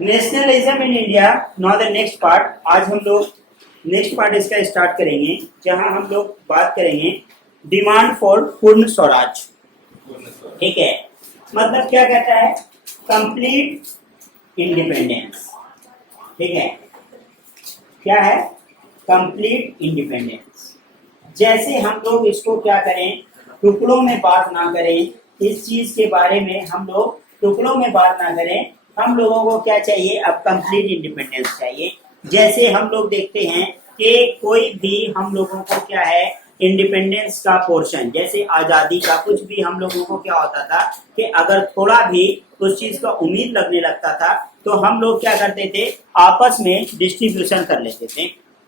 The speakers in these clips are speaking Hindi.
Nationalism in India. Now the next part. आज हम लोग नेक्स्ट पार्ट इसका स्टार्ट करेंगे, जहां हम लोग बात करेंगे डिमांड फॉर पूर्ण स्वराज। ठीक है, मतलब क्या कहता है? Complete independence. ठीक है, क्या है? Complete independence. जैसे हम लोग इसको क्या करें, टुकड़ों में बात ना करें, इस चीज के बारे में हम लोग टुकड़ों में बात ना करें। हम लोगों को क्या चाहिए? अब कंप्लीट इंडिपेंडेंस चाहिए। जैसे हम लोग देखते हैं कि कोई भी हम लोगों को क्या है, इंडिपेंडेंस का पोर्शन, जैसे आजादी का कुछ भी हम लोगों को क्या होता था कि अगर थोड़ा भी उस चीज का उम्मीद लगने लगता था तो हम लोग क्या करते थे, आपस में डिस्ट्रीब्यूशन कर लेते थे।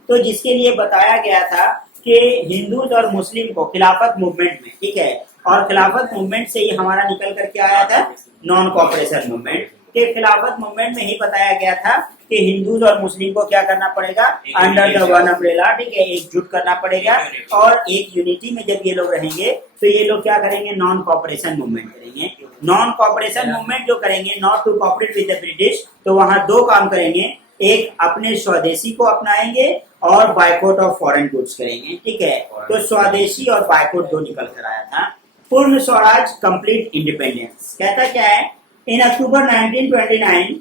तो जिसके लिए बताया गया था कि हिंदूज और मुस्लिम को खिलाफत मूवमेंट में, ठीक है, और खिलाफत मूवमेंट से ही हमारा निकल करके आया था नॉन कॉपरेशन मूवमेंट। के खिलाफत मूवमेंट में ही बताया गया था कि हिंदूज और मुस्लिम को क्या करना पड़ेगा, अंडर द वन अम्ब्रेला, ठीक है, एकजुट करना पड़ेगा। और एक यूनिटी में जब ये लोग रहेंगे तो ये लोग क्या करेंगे, नॉन कॉपरेशन मूवमेंट करेंगे। नॉन कॉपरेशन मूवमेंट जो करेंगे, not to cooperate with the British, तो वहां दो काम करेंगे, एक अपने स्वदेशी को अपनाएंगे और बायकॉट ऑफ फॉरेन गुड्स करेंगे। ठीक है, तो स्वदेशी और बायकॉट दो निकल कर आया था। पूर्ण स्वराज, कंप्लीट इंडिपेंडेंस, कहता क्या है? इन अक्टूबर 1929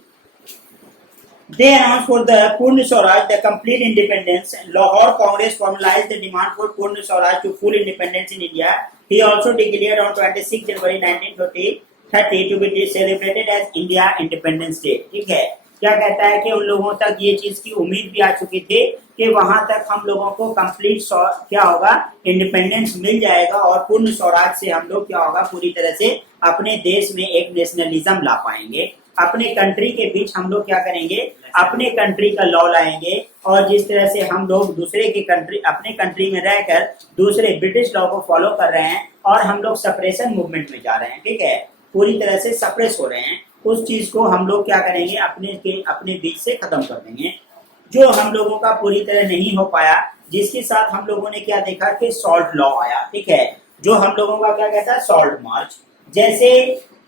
they announced for the Purna Swaraj, the complete independence. Lahore Congress formalized the demand for Purna Swaraj to full independence in India. He also declared on 26 January 1930 to be celebrated as India Independence Day. ठीक है, क्या कहता है कि उन लोगों तक ये चीज की उम्मीद भी आ चुकी थी कि वहां तक हम लोगों को कंप्लीट क्या होगा, इंडिपेंडेंस मिल जाएगा और पूर्ण स्वराज से हम लोग क्या होगा, पूरी तरह से अपने देश में एक नेशनलिज्म ला पाएंगे। अपने कंट्री के बीच हम लोग क्या करेंगे, अपने कंट्री का लॉ लाएंगे। और जिस तरह से हम लोग दूसरे की कंट्री, अपने कंट्री में रहकर दूसरे ब्रिटिश लॉ को फॉलो कर रहे हैं और हम लोग सप्रेशन मूवमेंट में जा रहे हैं, ठीक है, पूरी तरह से सप्रेस हो रहे हैं, उस चीज को हम लोग क्या करेंगे, अपने बीच से खत्म कर देंगे। जो हम लोगों का पूरी तरह नहीं हो पाया, जिसके साथ हम लोगों ने क्या देखा कि सॉल्ट लॉ आया। ठीक है, जो हम लोगों का क्या कहता है, सॉल्ट मार्च। जैसे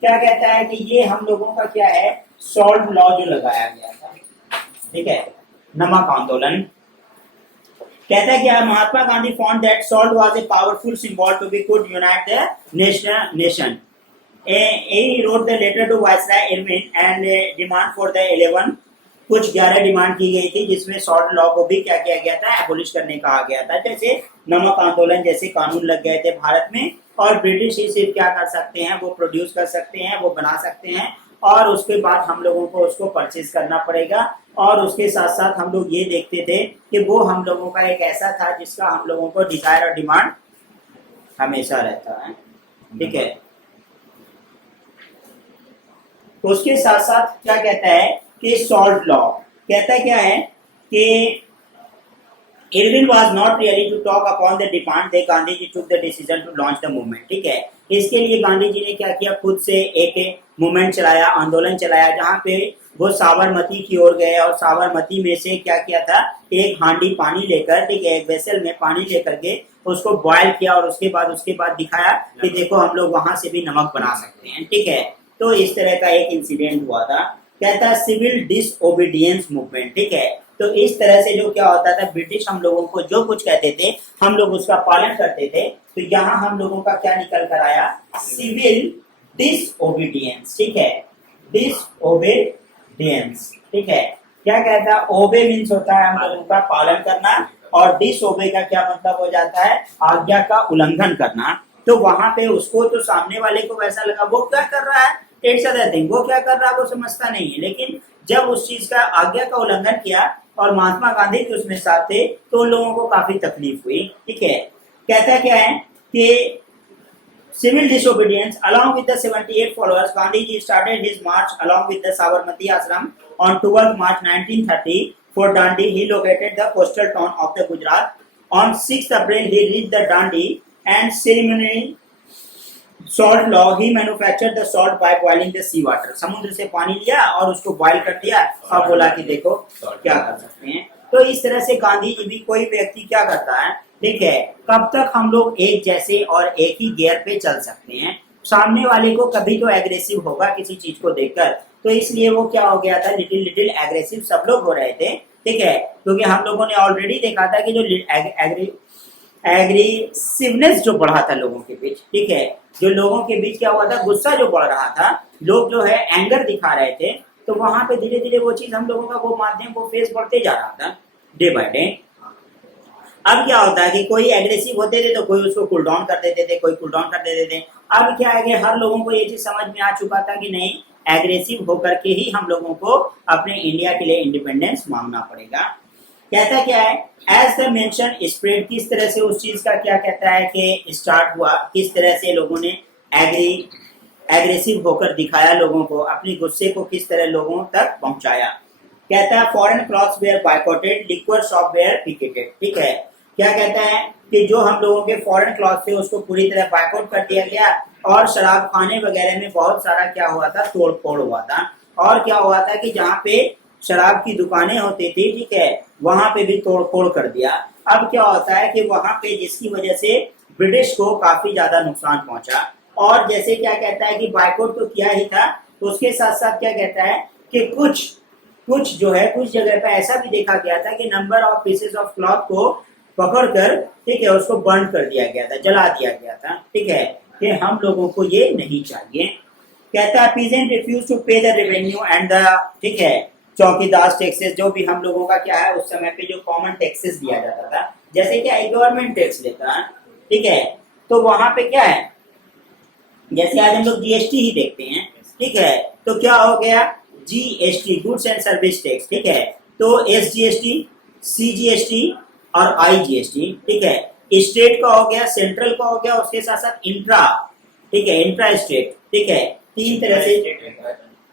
क्या कहता है कि ये हम लोगों का क्या है, सॉल्ट लॉ जो लगाया गया था, ठीक है, नमक आंदोलन। कहता है कि Mahatma Gandhi found that salt was a powerful symbol to be could unite the nation. He wrote the letter to Viceroy Irwin and demand for the 11, कुछ 11 डिमांड की गई थी, जिसमें सॉल्ट लॉ को भी क्या किया गया था, एबोलिश करने कहा गया था। जैसे नमक आंदोलन जैसे कानून लग गए थे भारत में, और ब्रिटिश ही सिर्फ क्या कर सकते हैं, वो प्रोड्यूस कर सकते हैं, वो बना सकते हैं, और उसके बाद हम लोगों को उसको परचेज करना पड़ेगा। और उसके साथ साथ हम लोग ये देखते थे कि वो हम लोगों का एक ऐसा था जिसका हम लोगों को डिजायर और डिमांड हमेशा रहता है। ठीक है, उसके साथ साथ क्या कहता है कि सॉल्ट लॉ कहता है क्या है कि Irwin was not really to talk upon the demand they Gandhi ji took the decision to launch the movement. ठीक है, इसके लिए गांधी जी ने क्या किया, खुद से एक मूवमेंट चलाया, आंदोलन चलाया, जहां पे वो साबरमती की ओर गए और साबरमती में से क्या किया था, एक हांडी पानी लेकर, ठीक है, एक वेसल में पानी लेकर के उसको बॉयल किया और उसके बाद दिखाया कि देखो हम लोग वहां से भी नमक बना सकते हैं। ठीक है, तो इस तरह का एक इंसिडेंट हुआ था। कहता है सिविल डिसओबीडियंस मूवमेंट। ठीक है, तो इस तरह से जो क्या होता था, ब्रिटिश हम लोगों को जो कुछ कहते थे हम लोग उसका पालन करते थे। तो यहाँ हम लोगों का क्या निकल कर आया, सिविल डिसओबीडियंस। ठीक है, डिसओबीडियंस। ठीक है, क्या कहता है, ओबे मीन्स होता है हम लोगों का पालन करना, और डिसओबे का क्या मतलब हो जाता है, आज्ञा का उल्लंघन करना। तो वहां पे उसको, तो सामने वाले को वैसा लगा वो क्या कर रहा है, इट्स अदर थिंग, वो क्या कर रहा है वो समझता नहीं है, लेकिन जब उस चीज का आज्ञा का उल्लंघन किया और महात्मा गांधी भी उसमें साथ थे तो उन लोगों को काफी तकलीफ हुई। ठीक है, कहता क्या है कि civil disobedience along with the 78 followers, Gandhi ji started his march along with the Sabarmati ashram on 12 March 1930 for Dandi. He located the coastal town of the Gujarat. On 6th April he reached the Dandi and ceremonially salt law. He manufactured the salt by boiling the sea water. समुद्र से पानी लिया और उसको बॉइल कर दिया और बोला कि देखो क्या कर सकते हैं। तो इस तरह से गांधी जी भी, कोई व्यक्ति क्या करता है, ठीक है, कब तक हम लोग एक जैसे और एक ही गियर पे चल सकते हैं। सामने वाले को कभी तो एग्रेसिव होगा किसी चीज को देखकर, तो इसलिए वो क्या हो गया था, लिटिल लिटिल एग्रेसिव सब लोग हो रहे थे, ठीक है, क्योंकि हम लोगों ने ऑलरेडी देखा था कि जो एग्रेसिवनेस जो बढ़ा था लोगों के बीच, ठीक है, जो लोगों के बीच क्या हुआ था, गुस्सा जो बढ़ रहा था, लोग जो है एंगर दिखा रहे थे, तो वहां पे धीरे धीरे वो चीज हम लोगों का वो माध्यम वो फेस बढ़ते जा रहा था डे बाय डे। अब क्या होता है कि कोई एग्रेसिव होते थे तो कोई उसको कूल डाउन कर देते थे, कोई कूल डाउन कर देते थे। अब क्या है कि हर लोगों को ये चीज समझ में आ चुका था कि नहीं, एग्रेसिव होकर के ही हम लोगों को अपने इंडिया के लिए इंडिपेंडेंस मांगना पड़ेगा। कहता क्या है, एज द मेंशन स्प्रेड, किस तरह से उस चीज का क्या कहता है कि स्टार्ट हुआ, किस तरह से लोगों ने एग्रेसिव होकर दिखाया, लोगों को अपने गुस्से को किस तरह लोगों तक पहुंचाया। कहता है foreign clothes were boycotted, liquor shop were picketed, ठीक है, क्या कहता है कि जो हम लोगों के फॉरेन क्लॉथ थे उसको पूरी तरह बायकॉट कर दिया गया, और शराब खाने वगैरह में बहुत सारा क्या हुआ था, तोड़ फोड़ हुआ था। और क्या हुआ था कि जहाँ पे शराब की दुकानें होती थी, ठीक है, वहां पे भी तोड़ फोड़ कर दिया। अब क्या होता है कि वहां पे जिसकी वजह से ब्रिटिश को काफी ज्यादा नुकसान पहुंचा। और जैसे क्या कहता है कि बायकॉट तो किया ही था, उसके साथ साथ क्या कहता है कि कुछ कुछ जो है कुछ जगह पे ऐसा भी देखा गया था कि number of pieces of cloth को पकड़कर, ठीक है, उसको बर्न कर दिया गया था, जला दिया गया था, ठीक है, कि हम लोगों को ये नहीं चाहिए। कहता है पीजेंट रिफ्यूज टू पे द रेवेन्यू एंड द, ठीक है, चौकीदार टैक्सेस, जो भी हम लोगों का क्या है उस समय पे जो कॉमन टैक्सेस दिया जाता था, जैसे क्या गवर्नमेंट टैक्स लेता है, ठीक है, तो वहां पे क्या है, जैसे आज हम लोग जीएसटी ही देखते हैं, ठीक है, तो क्या हो गया, GST goods and service tax, ठीक है, तो एसजीएसटी, सीजीएसटी और आईजीएसटी, ठीक है, स्टेट का हो गया, सेंट्रल का हो गया, उसके साथ साथ इंट्रा, ठीक है, इंट्रा स्टेट, ठीक है, तीन तरह से।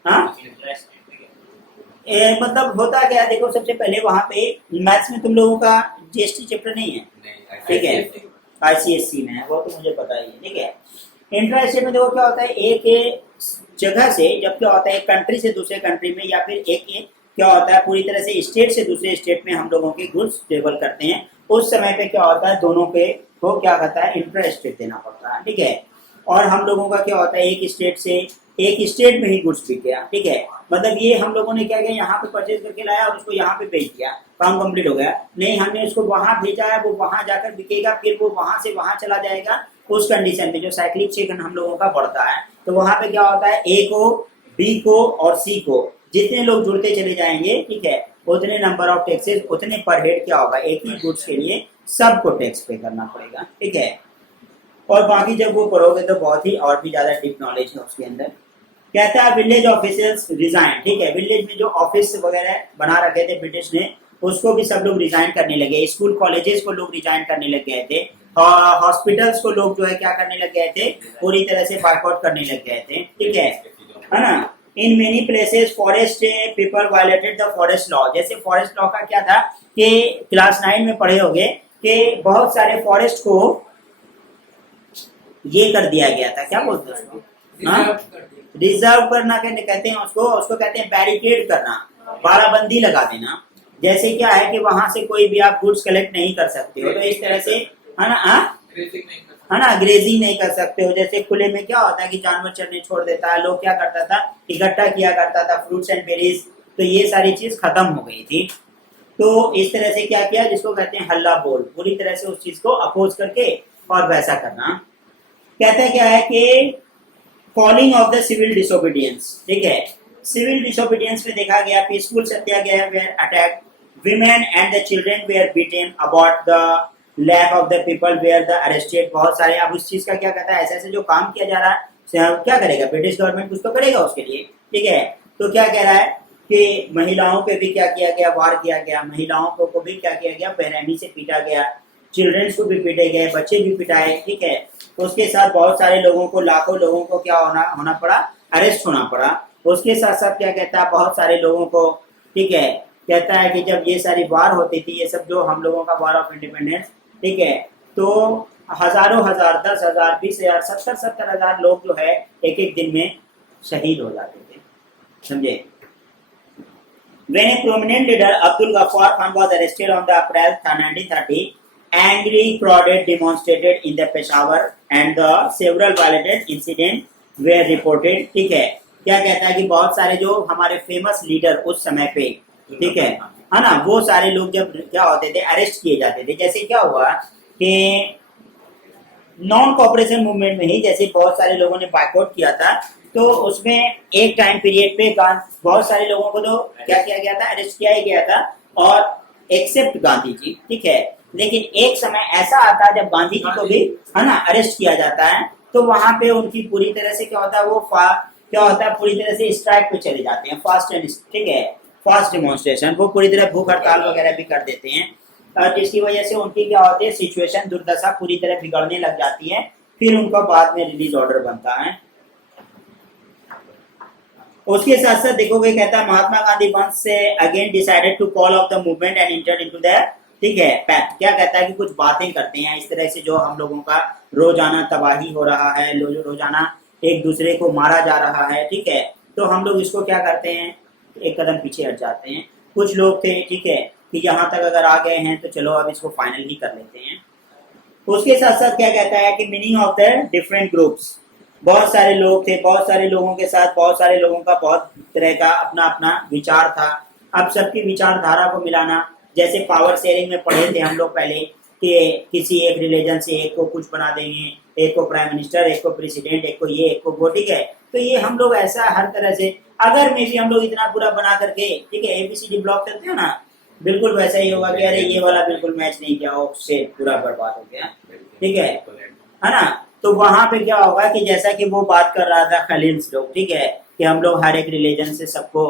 हाँ, मतलब होता क्या है, देखो सबसे पहले वहां पे मैथ्स में तुम लोगों का जीएसटी चैप्टर नहीं है, ठीक है, आईसीएससी में है, वो तो मुझे पता ही है, ठीक है। इंट्रा स्टेट में देखो क्या होता है, एक जगह से जब क्या होता है एक कंट्री से दूसरे कंट्री में, या फिर एक क्या होता है पूरी तरह से स्टेट से दूसरे स्टेट में हम लोगों के गुड्स ट्रेवल करते हैं, उस समय पे क्या होता है दोनों के को क्या कहता है इंट्रा स्टेट देना पड़ता है, ठीक है। और हम लोगों का क्या होता है एक स्टेट से एक स्टेट में ही गुड्स बिक गया, ठीक है, मतलब ये हम लोगों ने क्या किया, यहाँ पे परचेज करके लाया और उसको यहाँ पे बेच दिया, काम कंप्लीट हो गया। नहीं, हमने उसको वहां भेजा है, वो वहां जाकर बिकेगा, फिर वो वहां से वहां चला जाएगा, उस कंडीशन में जो साइक्लिक चेन हम लोगों का बढ़ता है, तो वहां पे क्या होता है ए को, बी को और सी को जितने लोग जुड़ते चले जाएंगे, ठीक है, उतने नंबर ऑफ टैक्सेस, उतने पर हेड क्या होगा, एक ही गुड्स के लिए सबको टैक्स पे करना पड़ेगा, ठीक है। और बाकी जब वो पढ़ोगे तो बहुत ही और भी ज्यादा डीप नॉलेज है उसके अंदर। कहता है विलेज ऑफिसर्स रिजाइन, ठीक है, विलेज में जो ऑफिस वगैरह बना रखे थे ब्रिटिश ने, उसको भी सब लोग रिजाइन करने लगे, स्कूल कॉलेजेस को लोग रिजाइन करने लग गए थे, हॉस्पिटल्स को लोग जो है क्या करने लग गए थे, पूरी तरह से बायकॉट करने लग गए थे, ठीक है ना। In many places forest people violated the forest law, जैसे फॉरेस्ट लॉ का क्या था कि क्लास 9 में पढ़े होंगे कि बहुत सारे फॉरेस्ट को ये कर दिया गया था, क्या बोलते हैं उसको, रिजर्व करना कहते हैं उसको, उसको कहते हैं बैरिकेड करना, बाड़ाबंदी लगा देना। जैसे क्या है कि वहां से कोई भी आप गुड्स कलेक्ट नहीं कर सकते हो, तो इस तरह से है ना, है ना, ग्रेजिंग नहीं कर सकते हो। जैसे खुले में क्या होता है कि जानवर चरने छोड़ देता है, लोग क्या करता था, इकट्ठा किया करता था फ्रूट्स एंड बेरीज, तो ये सारी चीज खत्म हो गई थी। तो इस तरह से क्या किया, जिसको कहते हैं हल्ला बोल, पूरी तरह से उस चीज को अपोज करके और वैसा करना। कहते हैं क्या है कि calling off the civil disobedience, ठीक है, सिविल डिसोबीडियंस में देखा गया peaceful satyagraha were attack, women and the children were beaten, about the lakh of the people were the arrested, बहुत सारे। अब उस चीज का क्या कहता है, ऐसे ऐसे जो काम किया जा रहा है, क्या करेगा ब्रिटिश गवर्नमेंट, कुछ तो करेगा उसके लिए, ठीक है। तो क्या कह रहा है कि महिलाओं पे भी क्या किया गया, वार किया गया, महिलाओं को भी क्या किया गया, बेरहमी से पीटा गया, चिल्ड्रंस को भी पीटे गए, बच्चे भी पिटाए, ठीक है। उसके साथ बहुत सारे लोगों को, लाखों लोगों को क्या होना पड़ा, अरेस्ट होना पड़ा। उसके साथ साथ क्या कहता है, बहुत सारे लोगों को, ठीक है, कहता है कि जब ये सारी वार होती थी, ये सब जो हम लोगों का वार ऑफ इंडिपेंडेंस, ठीक है, तो हजारों हजार, 10,000, 20,000, 70,000 लोग जो है एक एक दिन में शहीद हो जाते थे, समझे। When a prominent leader Abdul Ghaffar Khan was arrested on the April 1930, angry crowd demonstrated in the Peshawar and the several violent incidents were reported, ठीक है। क्या कहता है कि बहुत सारे जो हमारे फेमस लीडर उस समय पे, ठीक है ना, वो सारे लोग जब क्या होते थे अरेस्ट किए जाते थे। जैसे क्या हुआ कि नॉन कॉपरेशन मूवमेंट में ही जैसे बहुत सारे लोगों ने बायकॉट किया था, तो उसमें एक टाइम पीरियड पे बहुत सारे लोगों को तो क्या किया गया था, अरेस्ट किया ही गया था, और एक्सेप्ट गांधी जी, ठीक है। लेकिन एक समय ऐसा आता है जब गांधी जी को भी है ना अरेस्ट किया जाता है, तो वहां पे उनकी पूरी तरह से क्या होता है, वो क्या होता है, पूरी तरह से स्ट्राइक पे चले जाते हैं, फास्ट एंड, ठीक है, फास्ट डेमोन्स्ट्रेशन, वो पूरी तरह भूख हड़ताल वगैरह भी कर देते हैं, जिसकी वजह से उनकी क्या होती है, सिचुएशन दुर्दशा पूरी तरह बिगड़ने लग जाती है। फिर उनका बाद में रिलीज ऑर्डर बनता है। उसके साथ साथ देखोगे, कहता है महात्मा गांधी वंस से again decided to call off the movement and entered into the, ठीक है, पैक्ट। क्या कहता है कि कुछ बातें करते हैं इस तरह से, जो हम लोगों का रोजाना तबाही हो रहा है, रोजाना एक दूसरे को मारा जा रहा है, ठीक है, तो हम लोग इसको क्या करते हैं, एक कदम पीछे हट जाते हैं। कुछ लोग थे, ठीक है, कि यहाँ तक अगर आ गए हैं तो चलो अब इसको फाइनल ही कर लेते हैं। उसके साथ साथ क्या कहता है कि meaning of the different groups, बहुत सारे लोग थे, बहुत सारे लोगों के साथ बहुत सारे लोगों का बहुत तरह का अपना अपना विचार था। अब सबकी विचारधारा को मिलाना, जैसे पावर शेयरिंग में पढ़े थे हम लोग पहले कि किसी एक रिलीजन से एक को कुछ बना देंगे, एक को प्राइम मिनिस्टर, एक को प्रेसिडेंट, एक को ये, एक को वो, ठीक है। तो ये हम लोग ऐसा हर तरह से, अगर मे भी हम लोग इतना पूरा बना करके, ठीक है, एबीसीडी ब्लॉक करते हो ना, बिल्कुल वैसा ही होगा कि अरे ये वाला बिल्कुल मैच नहीं किया, उससे पूरा बर्बाद हो गया, ठीक है ना। तो वहां पे क्या होगा कि जैसा कि वो बात कर रहा था खलील लोग, ठीक है, कि हम लोग हर एक रिलीजन से सबको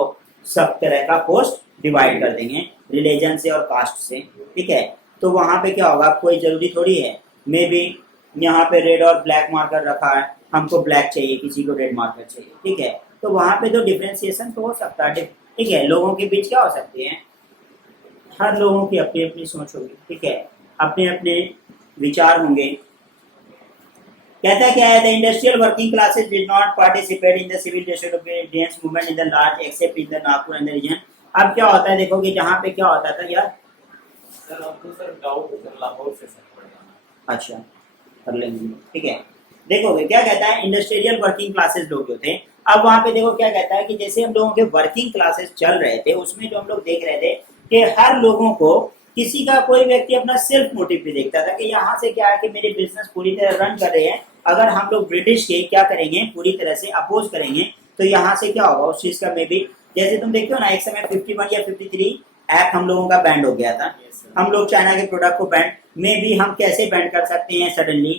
सब तरह का पोस्ट डिवाइड कर देंगे, रिलीजन से और कास्ट से, ठीक है। तो वहां पे क्या होगा, कोई जरूरी थोड़ी है, मे बी यहाँ पे रेड और ब्लैक मार्कर रखा है, हमको ब्लैक चाहिए, किसी को रेड मार्कर चाहिए, ठीक है। तो वहां पे तो डिफ्रेंसिएशन तो हो सकता है, ठीक है, लोगों के बीच क्या हो सकती है, हर लोगों की अपनी अपनी सोच होगी, ठीक है, अपने अपने विचार होंगे। कहता है क्या है, the industrial working classes did not participate in the civil disobedience movement in the large except in the Nagpur and the region. अब क्या होता है, देखो कि जहाँ पे क्या होता था यार, सर आपको सर डाउट है सर, लाहौर से सर पढ़ना। अच्छा कर लेंगे, ठीक है। देखोगे क्या कहता है, इंडस्ट्रियल वर्किंग क्लासेस लोग जो थे, अब वहां पे देखो क्या कहता है कि जैसे हम लोगों के वर्किंग क्लासेस चल रहे थे, उसमें जो हम लोग देख रहे थे कि हर लोगों को, किसी का कोई व्यक्ति अपना सेल्फ मोटिव भी देखता था कि यहाँ से क्या है कि मेरे बिजनेस पूरी तरह रन कर रहे हैं, अगर हम लोग ब्रिटिश के क्या करेंगे, पूरी तरह से अपोज करेंगे, तो यहाँ से क्या होगा उस चीज का। मे बी जैसे तुम देखते हो ना, एक समय 51 या 53 एक्ट हम लोगों का बैंड हो गया था, हम लोग चाइना के प्रोडक्ट को बैंड, में भी हम कैसे बैंड कर सकते हैं सडनली,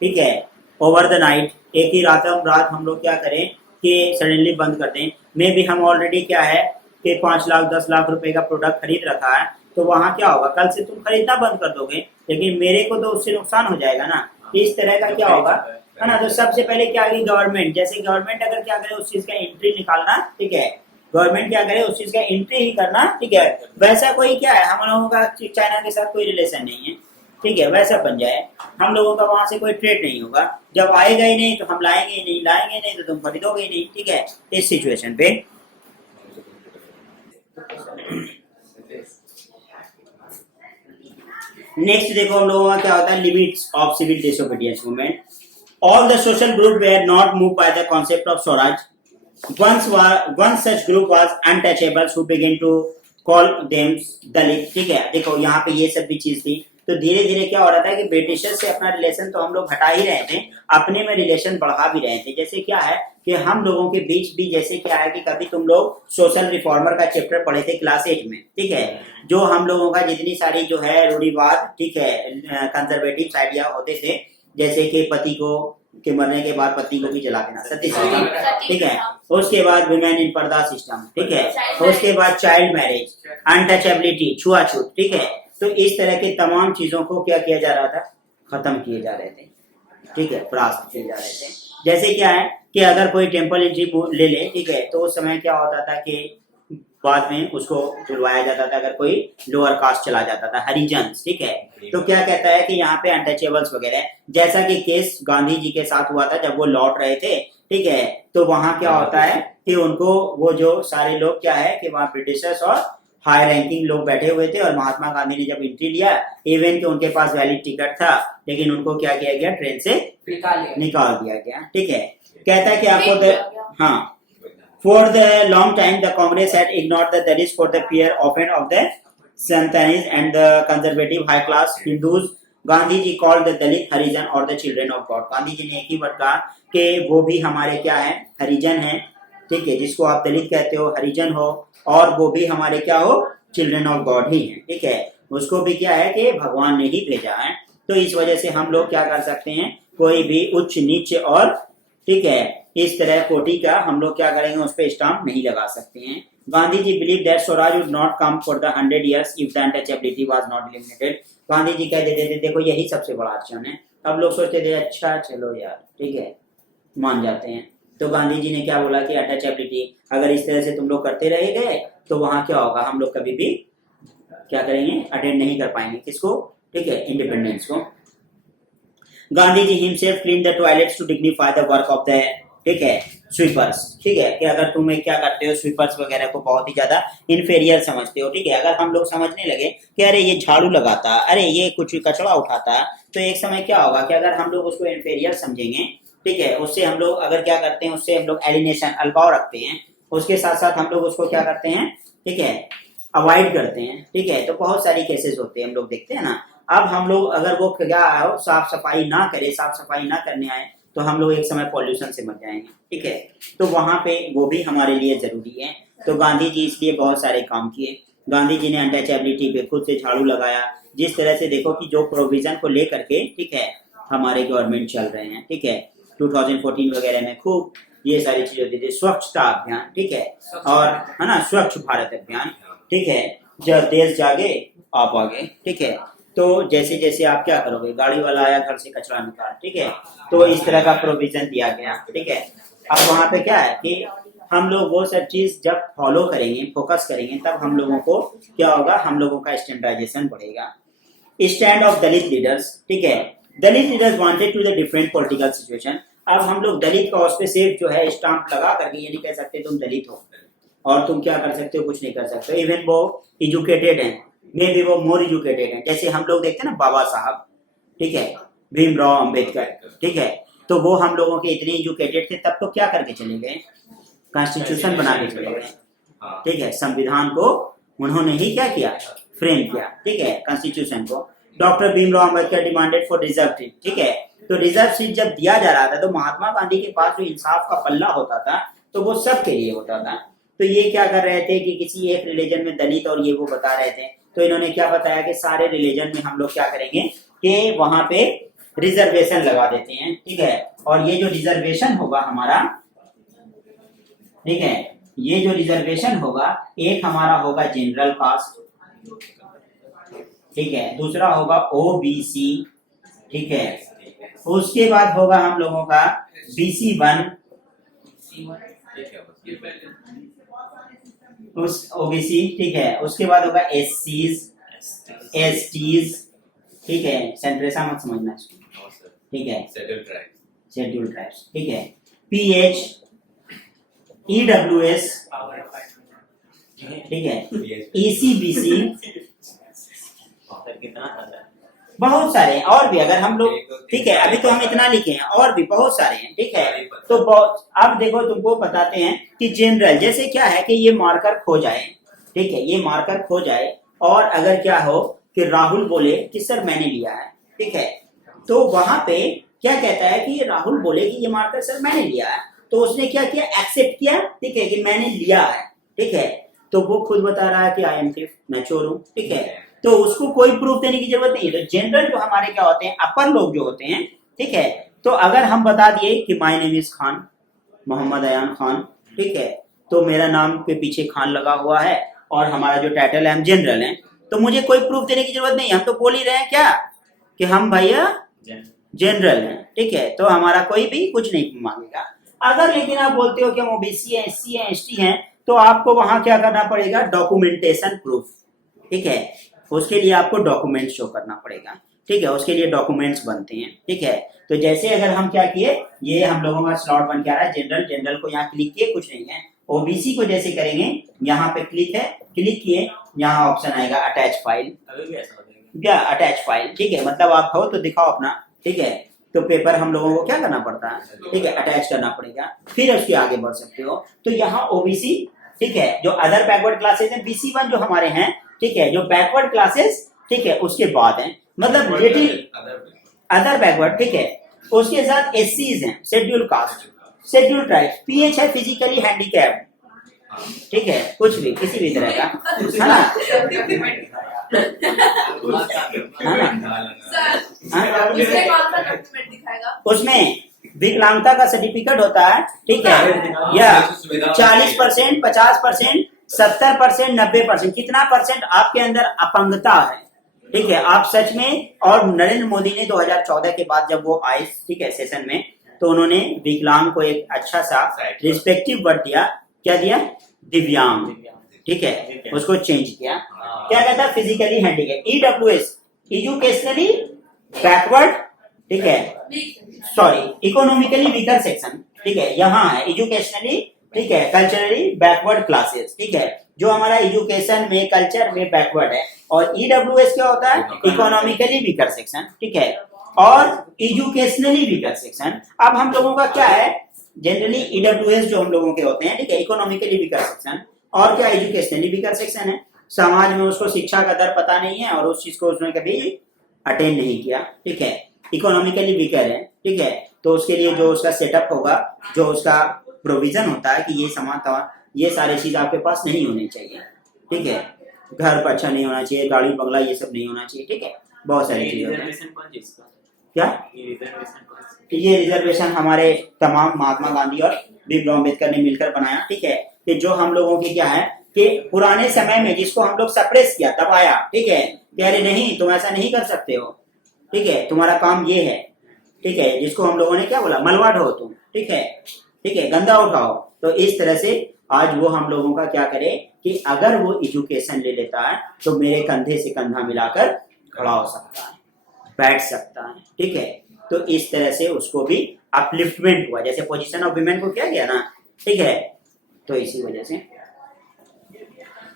ठीक है, ओवर द नाइट, एक ही रात हम लोग क्या करें कि सडनली बंद कर दें। में भी हम ऑलरेडी क्या है कि 5 लाख 10 लाख रुपए का प्रोडक्ट खरीद रखा है, तो वहां क्या होगा, कल से तुम खरीदना बंद कर दोगे, लेकिन मेरे को तो उससे नुकसान हो जाएगा ना, इस तरह का क्या होगा, है ना। तो सबसे पहले क्या आएगी गवर्नमेंट, जैसे गवर्नमेंट अगर क्या करे उस चीज का एंट्री निकालना, ठीक है, गवर्नमेंट क्या करे उस चीज का एंट्री ही करना, ठीक है। वैसा कोई क्या है, हम लोगों का चाइना के साथ कोई रिलेशन नहीं है, ठीक है, वैसा बन जाए, हम लोगों का वहां से कोई ट्रेड नहीं होगा, जब आएगा ही नहीं तो हम लाएंगे ही नहीं, लाएंगे नहीं तो तुम खरीदोगे ही नहीं, ठीक है। इस सिचुएशन पे नेक्स्ट देखो हम लोगों का क्या होता है, limits of civil disobedience movement. All the social group were not move by the concept of swaraj. One such group was untouchables who began to call them दलित, ठीक है। देखो यहाँ पे ये सब भी चीज थी, तो धीरे धीरे क्या हो रहा था कि ब्रिटिशर्स से अपना रिलेशन तो हम लोग हटा ही रहे थे, अपने में रिलेशन बढ़ा भी रहे थे। जैसे क्या है कि हम लोगों के बीच भी जैसे क्या है कि कभी तुम लोग सोशल रिफॉर्मर का चैप्टर पढ़े थे क्लास 8 में, ठीक है, जो हम लोगों का जितनी सारी जो है रूढ़िवाद, ठीक है, कंजर्वेटिव आइडिया होते थे, जैसे कि पति को के मरने के बाद पत्नी को भी जला देना, सती सिस्टम, ठीक है, उसके बाद वुमेन इन पर्दा सिस्टम, ठीक है, उसके बाद चाइल्ड मैरिज, अनटचेबिलिटी, छुआछूत, ठीक है। तो इस तरह के तमाम चीजों को क्या किया जा रहा था, खत्म किए जा रहे थे, ठीक है, परास्त किए जा रहे थे। जैसे क्या है कि अगर कोई टेम्पल एंट्री ले ले, ठीक है, तो उस समय क्या होता था कि बाद में उसको बुलवाया जाता था अगर कोई लोअर कास्ट चला जाता था, हरिजन्स, ठीक है। तो क्या कहता है कि यहाँ पे अनटचेबल्स वगैरह, जैसा कि केस गांधी जी के साथ हुआ था जब वो लौट रहे थे, ठीक है, तो वहां क्या होता है कि उनको वो जो सारे लोग क्या है कि वहां ब्रिटिशर्स और हाई रैंकिंग लोग बैठे हुए थे, और महात्मा गांधी ने जब एंट्री लिया, इवन कि उनके पास वैलिड टिकट था, लेकिन उनको क्या किया गया, ट्रेन से निकाल दिया गया, ठीक है। कहता है कि आपको हाँ For the long time, the Congress had ignored the Dalits for the fear often of the Santanis and the conservative high-class Hindus. Gandhi ji called the Dalit Harijan or the children of God. Gandhi ji ने एक ही वर्ड कहा कि वो भी हमारे क्या है, हरिजन है, ठीक है, जिसको आप दलित कहते हो, हरिजन हो, और वो भी हमारे क्या हो, चिल्ड्रन ऑफ गॉड ही है, ठीक है, उसको भी क्या है कि भगवान ने ही भेजा है। तो इस वजह से हम लोग क्या कर सकते हैं, कोई भी उच्च नीच और ठीक है इस तरह कोटि का हम लोग क्या करेंगे, उस पर स्टाम्प नहीं लगा सकते हैं। Gandhi ji believe that swaraj would not come for the 100 years if the untouchability was not eliminated. Gandhi ji कह देते थे देखो यही सबसे बड़ा ऑप्शन है। अब लोग सोचते थे अच्छा चलो यार ठीक है मान जाते हैं। तो गांधी जी ने क्या बोला कि अनटचेबिलिटी अगर इस तरह से तुम लोग करते रहे गए तो वहां क्या होगा, हम लोग कभी भी क्या करेंगे, अटेंड नहीं कर पाएंगे किसको, ठीक है, इंडिपेंडेंस को। Gandhi ji himself clean the toilets to dignify the work of the ठीक है स्वीपर्स, ठीक है, कि अगर तुम्हें क्या करते हो स्वीपर्स वगैरह को बहुत ही ज्यादा इन्फेरियर समझते हो, ठीक है, अगर हम लोग समझने लगे कि अरे ये झाड़ू लगाता, अरे ये कुछ कचरा उठाता, तो एक समय क्या होगा कि अगर हम लोग उसको इन्फेरियर समझेंगे, ठीक है, उससे हम लोग अगर क्या करते हैं, उससे हम लोग एलिनेशन अलगाव रखते हैं, उसके साथ साथ हम लोग उसको क्या करते हैं, ठीक है, अवॉइड करते हैं, ठीक है, तो बहुत सारी केसेस होते हैं हम लोग देखते हैं ना। अब हम लोग अगर वो क्या हो साफ सफाई ना करे, साफ सफाई ना करने आए तो हम लोग एक समय पॉल्यूशन से मर जाएंगे, ठीक है, तो वहां पे वो भी हमारे लिए जरूरी है। तो गांधी जी इसलिए बहुत सारे काम किए। गांधी जी ने अनटचेबिलिटी पे खुद से झाड़ू लगाया। जिस तरह से देखो कि जो प्रोविजन को लेकर के ठीक है हमारे गवर्नमेंट चल रहे हैं, ठीक है, 2014 वगैरह में खूब ये सारी चीजें होती थी, स्वच्छता अभियान, ठीक है, और है ना स्वच्छ भारत अभियान, ठीक है, जब देश जागे आप आगे, ठीक है, तो जैसे जैसे आप क्या करोगे, गाड़ी वाला आया घर से कचरा निकाल, ठीक है, तो इस तरह का प्रोविजन दिया गया, ठीक है। अब वहां पे क्या है कि हम लोग वो सब चीज जब फॉलो करेंगे, फोकस करेंगे, तब हम लोगों को क्या होगा, हम लोगों का स्टैंडर्डाइजेशन बढ़ेगा। स्टैंड ऑफ दलित लीडर्स, ठीक है, Dalit leaders wanted to the different political situation. अब हम लोग दलित का उस पे सिर्फ जो है स्टाम्प लगा करके ये नहीं कह सकते तुम दलित हो और तुम क्या कर सकते हो, कुछ नहीं कर सकते। इवन वो एजुकेटेड हैं, मे बी वो मोर एजुकेटेड हैं, जैसे हम लोग देखते हैं ना बाबा साहब, ठीक है, भीमराव अंबेडकर, ठीक है, तो वो हम लोगों के इतने एजुकेटेड थे तब तो क्या करके चले गए, कॉन्स्टिट्यूशन बना के चले गए, ठीक है, संविधान को उन्होंने ही क्या किया, फ्रेम किया, ठीक है, कॉन्स्टिट्यूशन को। Doctor Bhimrao Ambedkar demanded for reserve seat, ठीक है, तो रिजर्व सीट जब दिया जा रहा था तो महात्मा गांधी के पास जो इंसाफ का पल्ला होता था तो वो सबके लिए होता था। तो ये क्या कर रहे थे कि किसी एक रिलीजन में दलित और ये वो बता रहे थे, तो इन्होंने क्या बताया कि सारे रिलीजन में हम लोग क्या करेंगे कि वहां पे रिजर्वेशन लगा देते हैं, ठीक है, और ये जो रिजर्वेशन होगा हमारा, ठीक है, ये जो रिजर्वेशन होगा एक हमारा होगा जनरल कास्ट, ठीक है, दूसरा होगा ओबीसी, ठीक है, उसके बाद होगा हम लोगों का BC1, उस ओबीसी, ठीक है, उसके बाद होगा SCs, STs, ठीक है, सेंट्रेसा मत समझना इसको, ठीक है, शेड्यूल्ड ट्राइब्स, ठीक है, PH, EWS, ठीक है, ECBC, बहुत सारे और भी अगर हम लोग, ठीक है, अभी तो हम इतना लिखे हैं, और भी बहुत सारे हैं, ठीक है, तो अब देखो तुमको बताते हैं कि जनरल जैसे क्या है कि ये मार्कर खो जाए, ठीक है, ये मार्कर खो जाए और अगर क्या हो कि राहुल बोले कि सर मैंने लिया है, ठीक है, तो वहां पे क्या कहता है कि राहुल बोले कि ये मार्कर सर मैंने लिया है, तो उसने क्या किया, एक्सेप्ट किया, ठीक है, कि मैंने लिया है, ठीक है, तो वो खुद बता रहा है कि आई एम थिफ, मैं चोर हूं, ठीक है, तो उसको कोई प्रूफ देने की जरूरत नहीं है। तो जनरल जो हमारे क्या होते हैं, अपर लोग जो होते हैं, ठीक है, तो अगर हम बता दिए कि my name is Khan, Mohammad Ayan Khan, ठीक है, तो मेरा नाम के पीछे खान लगा हुआ है और हमारा जो टाइटल है हम जनरल हैं, तो मुझे कोई प्रूफ देने की जरूरत नहीं है, हम तो बोल ही रहे हैं क्या कि हम भैया जनरल हैं, ठीक है, तो हमारा कोई भी कुछ नहीं मांगेगा। अगर लेकिन आप बोलते हो कि हम ओबीसी हैं, SC हैं, ST हैं, तो आपको वहां क्या करना पड़ेगा, डॉक्यूमेंटेशन प्रूफ, ठीक है, उसके लिए आपको डॉक्यूमेंट शो करना पड़ेगा, ठीक है, उसके लिए डॉक्यूमेंट्स बनते हैं, ठीक है। तो जैसे अगर हम क्या किए, ये हम लोगों का स्लॉट बन के आ रहा है जनरल, जनरल को यहाँ क्लिक किए, कुछ नहीं है। ओबीसी को जैसे करेंगे, यहाँ पे क्लिक है, क्लिक किए, यहाँ ऑप्शन आएगा अटैच फाइल, क्या अटैच फाइल, ठीक है, मतलब आप हो तो दिखाओ अपना, ठीक है, तो पेपर हम लोगों को क्या करना पड़ता है, ठीक है, अटैच करना पड़ेगा, फिर उसके आगे बढ़ सकते हो। तो यहाँ ओबीसी, ठीक है, जो अदर बैकवर्ड क्लासेस हैं, BC1 जो हमारे हैं, ठीक है, जो बैकवर्ड क्लासेस, ठीक है, उसके बाद है, मतलब लिटिल अदर बैकवर्ड, ठीक है, उसके साथ SCs हैं, schedule caste, schedule tribes, PH है फिजिकली हैंडीकैप, ठीक है, कुछ भी किसी भी तरह का, है ना, उसमें विकलांगता का सर्टिफिकेट होता है, ठीक है, या 40%, 50%, 70%, 90%, कितना परसेंट आपके अंदर अपंगता है, ठीक है, आप सच में। और नरेंद्र मोदी ने 2014 के बाद जब वो आए, ठीक है, सेशन में, तो उन्होंने विकलांग को एक अच्छा सा रिस्पेक्टिव वर्ड दिया, क्या दिया, दिव्यांग, ठीक है, उसको चेंज किया, क्या कहता है, physically handicap, EWS, educationally backward, ठीक है, सॉरी, इकोनॉमिकली वीकर सेक्शन, ठीक है, यहाँ है एजुकेशनली, ठीक है, कल्चरली बैकवर्ड क्लासेस, ठीक है, जो हमारा एजुकेशन में, कल्चर में बैकवर्ड है। और EWS क्या होता है, इकोनॉमिकली वीकर सेक्शन, ठीक है, और एजुकेशनली वीकर सेक्शन। अब हम लोगों का क्या है, जनरली EWS जो हम लोगों के होते हैं, ठीक है, इकोनॉमिकली वीकर सेक्शन, और क्या एजुकेशनली वीकर सेक्शन है, समाज में उसको शिक्षा का दर पता नहीं है और उस चीज को उसने कभी अटेंड नहीं किया, ठीक है, इकोनॉमिकली वीकर है, ठीक है, तो उसके लिए जो उसका सेटअप होगा, जो उसका प्रोविजन होता है कि ये सामान, ये सारी चीज आपके पास नहीं होनी चाहिए, ठीक है, घर पर अच्छा नहीं होना चाहिए, गाड़ी बंगला ये सब नहीं होना चाहिए, ठीक है, बहुत सारी चीजें। क्या ये रिजर्वेशन हमारे तमाम महात्मा गांधी और भीमराव अम्बेडकर ने मिलकर बनाया, ठीक है, कि जो हम लोगों की क्या है कि पुराने समय में जिसको हम लोग सप्रेस किया, दबाया, ठीक है, कि अरे नहीं तुम ऐसा नहीं कर सकते हो, ठीक है, तुम्हारा काम ये है, ठीक है, जिसको हम लोगों ने क्या बोला, मलवा ढो तुम, ठीक है, गंदा उठाओ। तो इस तरह से आज वो हम लोगों का क्या करे कि अगर वो एजुकेशन ले लेता है तो मेरे कंधे से कंधा मिलाकर खड़ा हो सकता है, बैठ सकता है, ठीक है, तो इस तरह से उसको भी अपलिफ्टमेंट हुआ, जैसे पोजीशन ऑफ विमेन को किया गया ना, ठीक है, तो इसी वजह से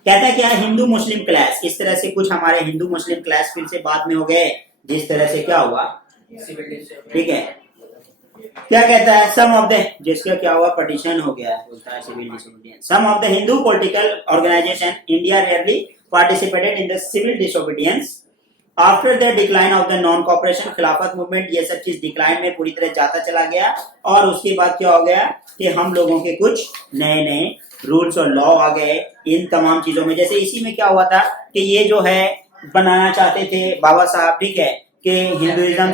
कहता है क्या, हिंदू मुस्लिम क्लैश, इस तरह से कुछ हमारे हिंदू मुस्लिम क्लैश फिर से बाद में हो गए, जिस तरह से क्या हुआ, ठीक है, क्या कहता है, सम ऑफ द, जिसका क्या हुआ, पटिशन हो गया, बोलता है civil disobedience, some of the Hindu political organization India rarely participated in the civil disobedience after the decline of the non cooperation Khilafat movement, ये सब चीज डिक्लाइन में पूरी तरह जाता चला गया। और उसके बाद क्या हो गया कि हम लोगों के कुछ नए नए रूल्स और लॉ आ गए इन तमाम चीजों में। जैसे इसी में क्या हुआ था कि ये जो है बनाना चाहते थे बाबा साहब, ठीक है, कि हिंदुइज्म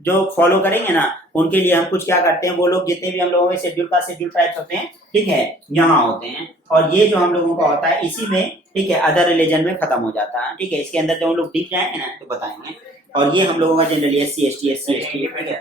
जो फॉलो करेंगे ना उनके लिए हम कुछ क्या करते हैं, वो लोग जितने भी हम लोगों के शेड्यूल कास्ट शेड्यूल ट्राइब्स होते हैं, ठीक है, यहाँ होते हैं, और ये जो हम लोगों का होता है इसी में, ठीक है, अदर रिलीजन में खत्म हो जाता है, ठीक है, इसके अंदर जब हम लोग डीप जाएंगे ना तो बताएंगे। और ये हम लोगों का जनरली SC ST ठीक है,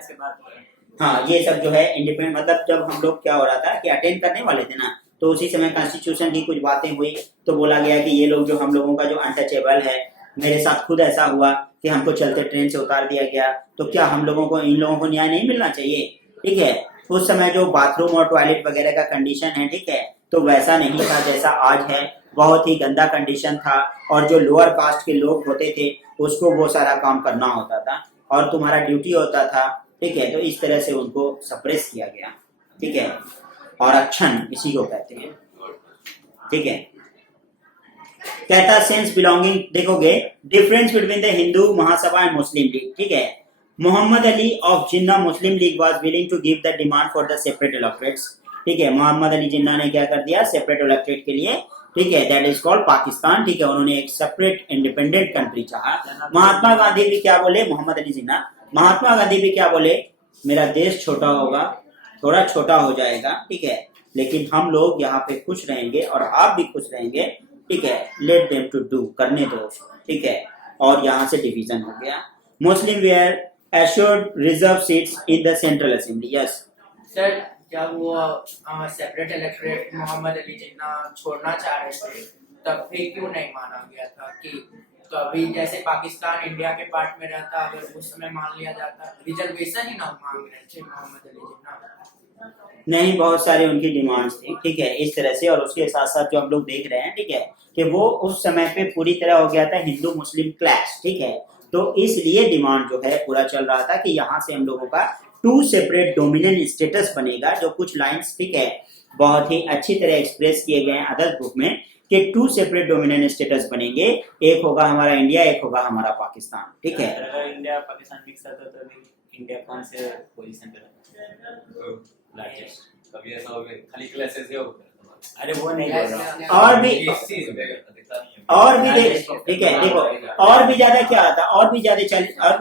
हाँ, ये सब जो है इंडिपेंडेंट, मतलब जब हम लोग क्या हो रहा था कि अटेंड करने वाले थे ना, तो उसी समय कॉन्स्टिट्यूशन की कुछ बातें हुई, तो बोला गया कि ये लोग जो हम लोगों का जो अनटचेबल है, मेरे साथ खुद ऐसा हुआ कि हमको चलते ट्रेन से उतार दिया गया, तो क्या हम लोगों को, इन लोगों को न्याय नहीं मिलना चाहिए, ठीक है। उस समय जो बाथरूम और टॉयलेट वगैरह का कंडीशन है, ठीक है, तो वैसा नहीं था जैसा आज है, बहुत ही गंदा कंडीशन था, और जो लोअर कास्ट के लोग होते थे उसको वो सारा काम करना होता था और तुम्हारा ड्यूटी होता था, ठीक है, तो इस तरह से उनको सप्रेस किया गया, ठीक है, और आरक्षण इसी को कहते हैं, ठीक है। कहता सेंस बिलोंगिंग, देखोगे difference between the Hindu Mahasabha and Muslim League, ठीक है। Mohammad Ali of Jinnah Muslim League was willing to give the demand for the separate electorates, ठीक है, मोहम्मद अली जिन्ना ने क्या कर दिया, सेपरेट इलेक्टोरेट के लिए, ठीक है, दैट इज कॉल्ड पाकिस्तान, ठीक है, उन्होंने एक सेपरेट इंडिपेंडेंट कंट्री चाहा। महात्मा गांधी भी क्या बोले, मोहम्मद अली जिन्ना, महात्मा गांधी भी क्या बोले, मेरा देश छोटा होगा, थोड़ा छोटा हो जाएगा, ठीक है, लेकिन हम लोग यहाँ पे खुश रहेंगे और आप भी खुश रहेंगे, ठीक है, लेट देम टू डू, करने दो, ठीक है, और यहाँ से डिवीजन हो गया। Muslim were assured reserve seats in the central assembly, yes sir, जब वो सेपरेट इलेक्टोरेट मोहम्मद अली जिन्ना छोड़ना चाह रहे थे तब भी क्यों नहीं माना गया था कि तो अभी जैसे पाकिस्तान इंडिया के पार्ट में रहता, अगर उस समय मान लिया जाता, रिजर्वेशन ही ना मांग रहे थे मोहम्मद अली जिन्ना, नहीं, बहुत सारी उनकी डिमांड्स थी, ठीक है, इस तरह से। और उसके साथ साथ जो हम लोग देख रहे हैं, ठीक है, कि वो उस समय पे पूरी तरह हो गया था हिंदू मुस्लिम क्लैश, ठीक है, तो इसलिए डिमांड जो है पूरा चल रहा था कि यहाँ से हम लोगों का 2 सेपरेट डोमिनेंट स्टेटस बनेगा, जो कुछ लाइंस ठीक है बहुत ही अच्छी तरह एक्सप्रेस किए गए हैं अदर बुक में कि 2 सेपरेट डोमिनेंट स्टेटस बनेंगे, एक होगा हमारा इंडिया, एक होगा हमारा पाकिस्तान, ठीक है। अगर इंडिया पाकिस्तान मिक्स रहता तो अभी इंडिया कौन से पोजीशन पे रहता? लार्जेस्ट। कभी ऐसा हो गया खाली क्लासेस ही होगा। अरे वो नहीं बोल रहा, और भी ठीक है देखो, और भी ज्यादा क्या आता, और भी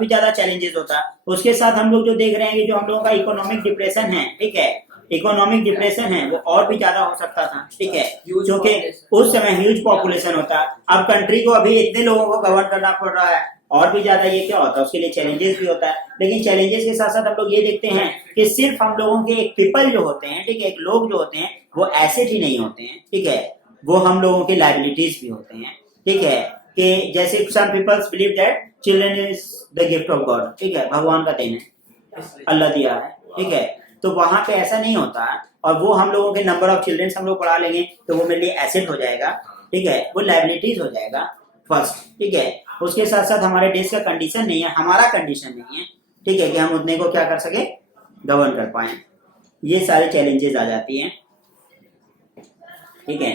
ज्यादा चैलेंजेस होता। उसके साथ हम लोग जो देख रहे हैं कि जो हम लोगों का इकोनॉमिक डिप्रेशन है, ठीक है, इकोनॉमिक डिप्रेशन है वो और भी ज्यादा हो सकता था, ठीक है, क्योंकि उस समय ह्यूज पॉपुलेशन होता। अब कंट्री को अभी इतने लोगों को गवर्न करना पड़ रहा है, और भी ज्यादा ये क्या होता है, उसके लिए चैलेंजेस भी होता है। लेकिन चैलेंजेस के साथ साथ हम लोग ये देखते हैं कि सिर्फ हम लोगों के एक पीपल जो होते हैं, ठीक है, एक लोग जो होते हैं वो एसेट ही नहीं होते हैं, ठीक है, वो हम लोगों के लायबिलिटीज भी होते हैं, ठीक है, कि जैसे some peoples believe that children is the gift of God, ठीक है, भगवान का देन है, अल्लाह दिया है, ठीक है, तो वहां पे ऐसा नहीं होता। और वो हम लोगों के नंबर ऑफ चिल्ड्रन हम लोग पढ़ा लेंगे तो वो मेरे लिए एसेट हो जाएगा, ठीक है, वो लायबिलिटीज हो जाएगा फर्स्ट, ठीक है। उसके साथ साथ हमारे देश का कंडीशन नहीं है, हमारा कंडीशन नहीं है, ठीक है, कि हम उतने को क्या कर सके, गवर्न कर पाए। ये सारे चैलेंजेस आ जाती हैं, ठीक है।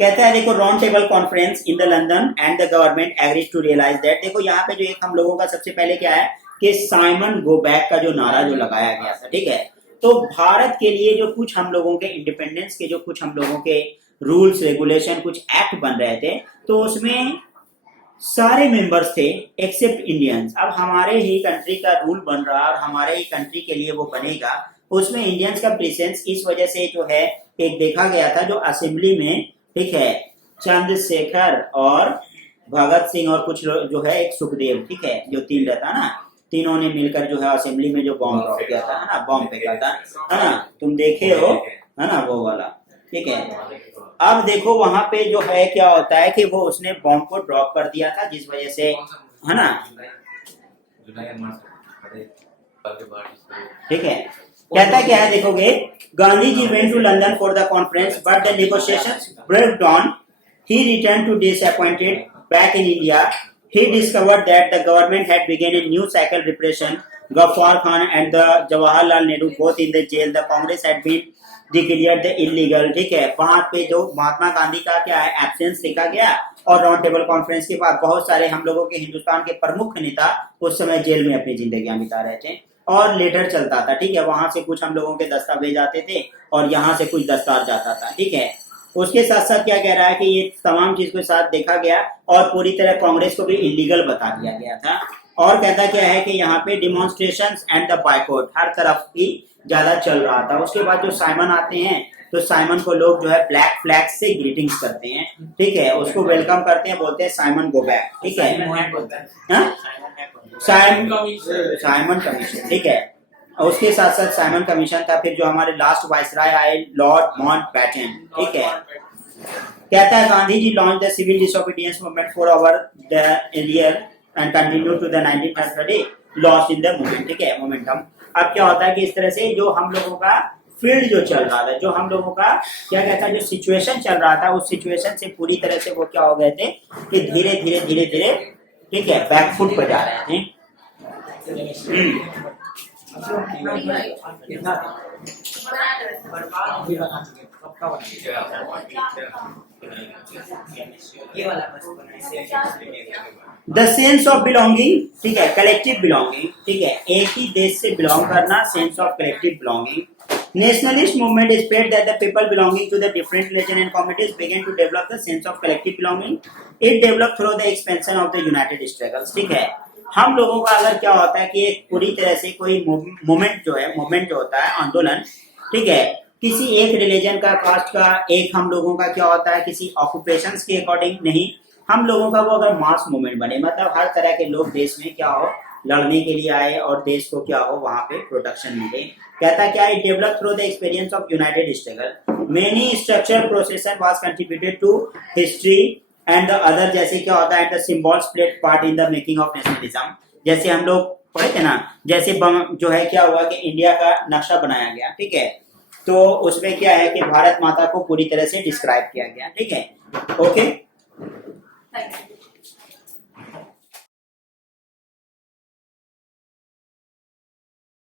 कहता है देखो, round table conference in the London and the government agreed to realise that. देखो यहाँ पे जो एक हम लोगों का सबसे पहले क्या है कि साइमन गो बैक का जो नारा जो लगाया गया था, ठीक है, तो भारत के लिए जो कुछ हम लोगों के इंडिपेंडेंस के जो कुछ हम लोगों के रूल्स रेगुलेशन कुछ एक्ट बन रहे थे, तो उसमें सारे मेंबर्स थे एक्सेप्ट इंडियंस। अब हमारे ही कंट्री का रूल बन रहा है और हमारे ही कंट्री के लिए वो बनेगा, उसमें इंडियंस का प्रेजेंस इस वजह से जो है एक देखा गया था, जो असेंबली में, ठीक है, चंद्रशेखर और भगत सिंह और कुछ जो है एक सुखदेव, ठीक है, जो तीन रहता ना, तीनों ने मिलकर जो है असेंबली में जो बॉम्ब ड्रॉप किया था, है ना, बॉम्ब फेंका था, है ना, तुम देखे हो, है ना, वो वाला, ठीक है। अब देखो वहां पे जो है क्या होता है कि वो उसने बॉम्ब को ड्रॉप कर दिया था, जिस वजह से, है ना, ठीक है। कहता क्या है देखोगे, Gandhi ji went to London for the conference but the negotiations break down, he return to disappointed back in India. He discovered that the government had begun a new cycle repression. Ghaffar Khan and the Jawaharlal Nehru both in the jail. The Congress had been declared the illegal. ठीक है, वहां पे जो महात्मा गांधी का क्या है एब्सेंस देखा गया, और राउंड टेबल कॉन्फ्रेंस के बाद बहुत सारे हम लोगों के हिंदुस्तान के प्रमुख नेता उस समय जेल में अपनी जिंदगियां बिता रहे थे, और लेटर चलता था, ठीक है, वहां से कुछ हम लोगों के दस्तावेज आते थे और यहाँ से कुछ दस्तार जाता था, ठीक है। उसके साथ साथ क्या कह रहा है कि ये तमाम चीज के साथ देखा गया और पूरी तरह कांग्रेस को भी इलीगल बता दिया गया था। और कहता क्या है कि यहाँ पे डिमॉन्स्ट्रेशंस एंड द बाइकआउट हर तरफ की ज्यादा चल रहा था। उसके बाद जो साइमन आते हैं तो साइमन को लोग जो है ब्लैक फ्लैग से ग्रीटिंग्स करते हैं, ठीक है, उसको वेलकम करते हैं, बोलते हैं साइमन गो बैक, ठीक है, साइमन कमीशन, ठीक है। और उसके साथ साथ साइमन कमीशन था, फिर जो हमारे लास्ट वाइसराय आए लॉर्ड माउंटबेटन, ठीक है। कहता है Gandhi ji launch the civil disobedience movement for over the year and continue to the 1930 lost in the movement, ठीक है, मोमेंटम। अब क्या होता है कि इस तरह से जो हम लोगों का फील्ड जो चल रहा था, जो हम लोगों का क्या कहता है जो सिचुएशन चल रहा था, उस सिचुएशन से पूरी तरह से वो क्या हो गए थे कि धीरे धीरे धीरे धीरे, ठीक है, बैकफुट पर जा रहे थे। द सेंस ऑफ बिलोंगिंग, ठीक है, कलेक्टिव बिलोंगिंग, ठीक है, एक ही देश से बिलोंग करना, sense of collective belonging. Nationalist movement spread that the people belonging to the different religion and communities began to develop the sense of collective belonging. It developed through the expansion of the united struggles, ठीक है। हम लोगों का अगर क्या होता है कि एक पूरी तरह से कोई मूवमेंट जो होता है आंदोलन, ठीक है, किसी एक रिलीजन का, कास्ट का, एक हम लोगों का क्या होता है किसी ऑक्यूपेशंस के अकॉर्डिंग नहीं, हम लोगों का वो अगर मास मूवमेंट बने, मतलब हर तरह के लोग देश में क्या हो लड़ने के लिए आए और देश को क्या हो वहां पे प्रोटेक्शन मिले। कहता क्या है, develop through the experience of united struggle many structure procession was contributed to history and the other, जैसे क्या होता है the symbols played part in the making of nationalism. जैसे हम लोग पढ़े थे ना, जैसे जो है क्या हुआ कि इंडिया का नक्शा बनाया गया, ठीक है, तो उसमें क्या है कि भारत माता को पूरी तरह से डिस्क्राइब किया गया, ठीक है, ओके।